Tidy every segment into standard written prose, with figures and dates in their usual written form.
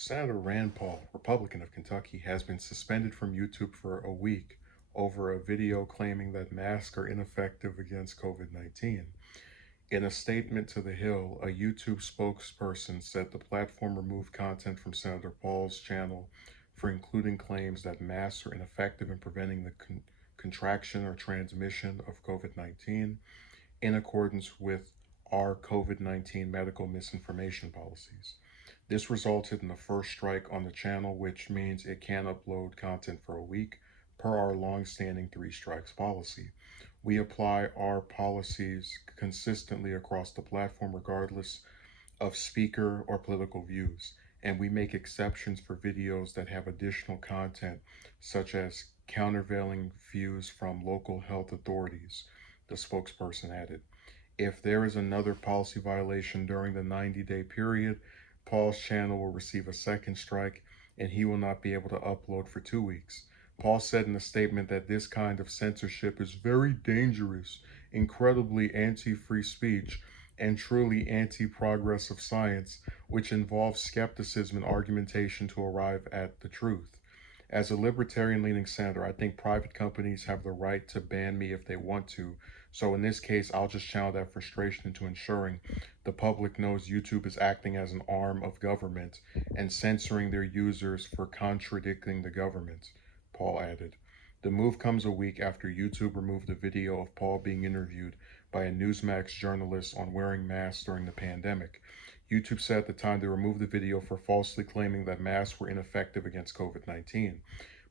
Senator Rand Paul, Republican of Kentucky, has been suspended from YouTube for a week over a video claiming that masks are ineffective against COVID-19. In a statement to The Hill, a YouTube spokesperson said the platform removed content from Senator Paul's channel for including claims that masks are ineffective in preventing the contraction or transmission of COVID-19 in accordance with our COVID-19 medical misinformation policies. This resulted in the first strike on the channel, which means it can't upload content for a week per our long-standing 3 strikes policy. We apply our policies consistently across the platform regardless of speaker or political views, and we make exceptions for videos that have additional content, such as countervailing views from local health authorities, the spokesperson added. If there is another policy violation during the 90-day period, Paul's channel will receive a second strike and he will not be able to upload for 2 weeks. Paul said in a statement that this kind of censorship is very dangerous, incredibly anti-free speech, and truly anti-progress of science, which involves skepticism and argumentation to arrive at the truth. As a libertarian-leaning senator, I think private companies have the right to ban me if they want to. So in this case, I'll just channel that frustration into ensuring the public knows YouTube is acting as an arm of government and censoring their users for contradicting the government, Paul added. The move comes a week after YouTube removed a video of Paul being interviewed by a Newsmax journalist on wearing masks during the pandemic. YouTube said at the time they removed the video for falsely claiming that masks were ineffective against COVID-19.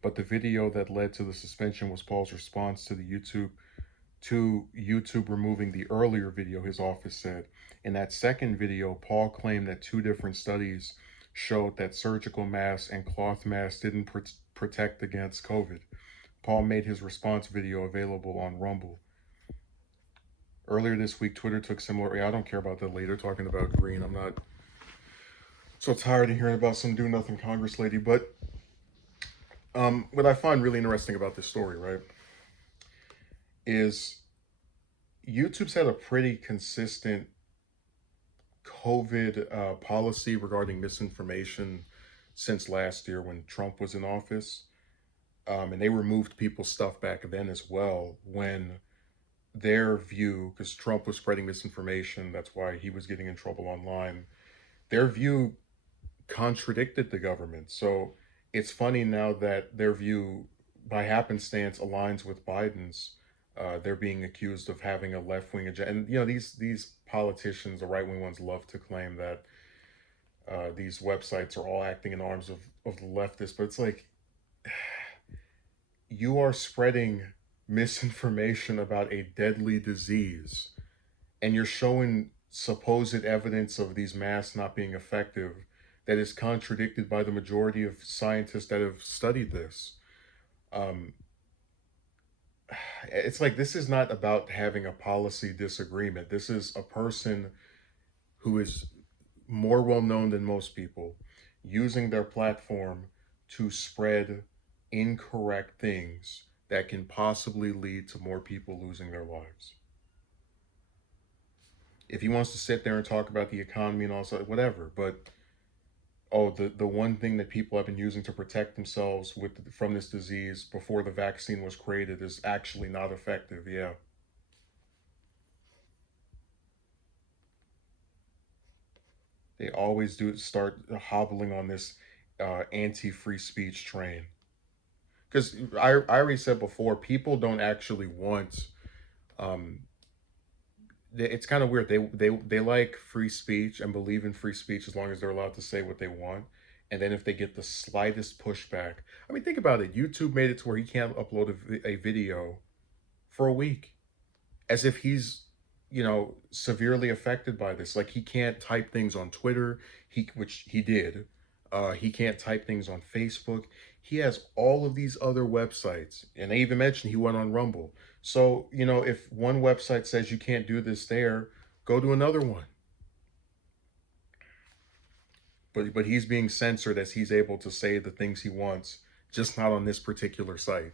But the video that led to the suspension was Paul's response to YouTube removing the earlier video, his office said. In that second video, Paul claimed that 2 different studies showed that surgical masks and cloth masks didn't protect against COVID. Paul made his response video available on Rumble. Earlier this week, Twitter took similar. I don't care about that later, talking about green. I'm not so tired of hearing about some do-nothing Congress lady. But what I find really interesting about this story, right, is YouTube's had a pretty consistent COVID policy regarding misinformation since last year when Trump was in office. And they removed people's stuff back then as well when their view, because Trump was spreading misinformation, that's why he was getting in trouble online, their view contradicted the government. So it's funny now that their view, by happenstance, aligns with Biden's. They're being accused of having a left-wing agenda. And, you know, these politicians, the right-wing ones, love to claim that these websites are all acting in arms of the leftists. But it's like, you are spreading misinformation about a deadly disease, and you're showing supposed evidence of these masks not being effective that is contradicted by the majority of scientists that have studied this. It's like, this is not about having a policy disagreement. This is a person who is more well-known than most people using their platform to spread incorrect things that can possibly lead to more people losing their lives. If he wants to sit there and talk about the economy and all that, whatever, but the one thing that people have been using to protect themselves from this disease before the vaccine was created is actually not effective. Yeah. They always do start hobbling on this anti-free speech train. Because I already said before, people don't actually want. It's kind of weird. They like free speech and believe in free speech as long as they're allowed to say what they want. And then if they get the slightest pushback, I mean, think about it. YouTube made it to where he can't upload a video for a week, as if he's, you know, severely affected by this. Like, he can't type things on Twitter, which he did. He can't type things on Facebook. He has all of these other websites. And they even mentioned he went on Rumble. So, you know, if one website says you can't do this there, go to another one. But he's being censored as he's able to say the things he wants, just not on this particular site.